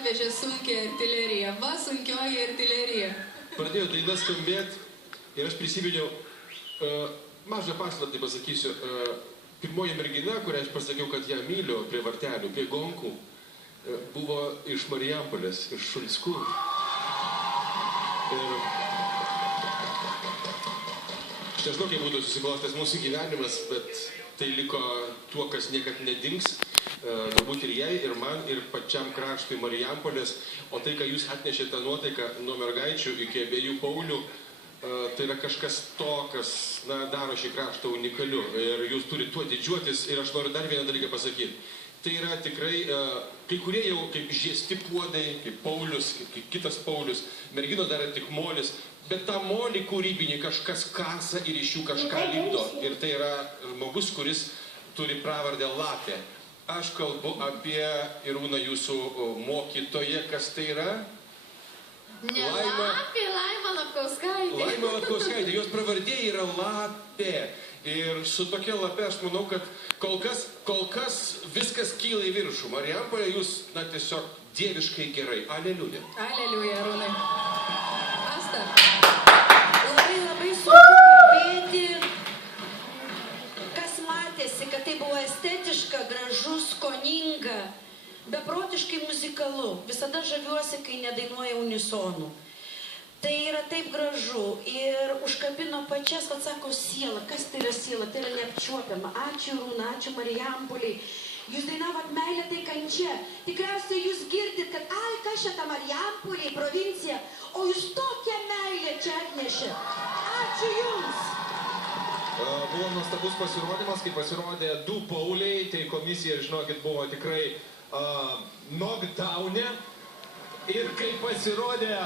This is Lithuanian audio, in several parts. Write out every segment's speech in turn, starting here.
atvežė sunkią artileriją. Va, sunkioji artilerija. Pradėjo daina skambėti ir aš prisiminiau, mažą paslaptį pasakysiu, pirmoji mergina, kurią aš pasakiau, kad ją myliu prie vartelių, prie gonkų, buvo iš Marijampolės, iš Šulskų. Ir aš nežinau, kaip būtų susiklostęs mūsų gyvenimas, bet tai liko tuo, kas niekad nedings, galbūt ir jai, ir man, ir pačiam kraštui Marijampolės. O tai, ką jūs atnešėte nuotaiką nuo mergaičių iki abiejų Paulių, tai yra kažkas to, kas daro šį kraštą unikaliu. Ir jūs turite tuo didžiuotis. Ir aš noriu dar vieną dalyką pasakyti. Tai yra tikrai, kai kurie jau kaip žiesti puodai, kaip Paulius, kaip kitas Paulius, mergino dar tik molis, bet tą molį kūrybinį kažkas kasa ir iš jų kažką lipdo. Ir tai yra žmogus, kuris turi pravardę Lapė. Aš kalbu apie Irūną jūsų mokytoją, kas tai yra? Ne Lapė, Laima Lapkauskaitė. Laima Lapkauskaitė, jos pravardė yra Lapė. Ir su tokia Lapė aš manau, kad kol kas viskas kyla į viršų. Marijampolė jūs, tiesiog dieviškai gerai. Aleliuja. Aleliuja, Arūnai. Asta. Labai sunku kalbėti, kas matėsi, kad tai buvo estetiška, gražu, skoninga, beprotiškai muzikalu. Visada žaviuosi, kai nedainuoja unisonų. Tai yra taip gražu ir užkabino pačias, kad sako, siela. Kas tai yra siela? Tai yra neapčiuopiama. Ačiū Irūna, ačiū Marijampoliai. Jūs dainavot meilė tai kančia. Tikriausiai jūs girdit, kad kas čia ta Marijampoliai, provincija, o jūs tokią meilę čia atnešė. Ačiū jums. Buvo nuostabus pasirodymas, kai pasirodė 2 Pauliai, tai komisija, žinokit, buvo tikrai knockdown'e. Ir kai pasirodė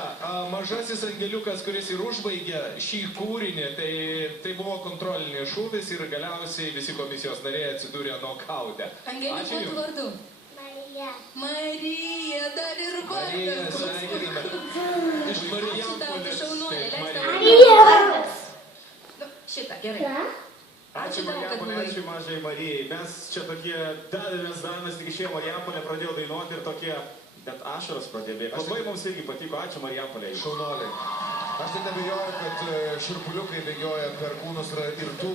mažasis angeliukas, kuris ir užbaigė šį kūrinį, tai buvo kontrolinis šūvis ir galiausiai visi komisijos nariai atsidūrė knockout'e. Angeliuk, kuo tu vardu? Marija. Marija, dar ir vardas. Marija, sveikiname. Iš Marijampolės. Marijos. Šitą, gerai. Ačiū Marijampolė, ačiū mažai Marijai. Mes čia tokie dadavės danas, tik išėjo Marijampolė, pradėjau dainuoti ir tokie... Bet ašaros pradėjo bėgti. Labai mums irgi patiko. Ačiū Marijampolei. Šaunuoliai. Aš tai nebejoju, kad širpuliukai bėgioja per kūnus ir tų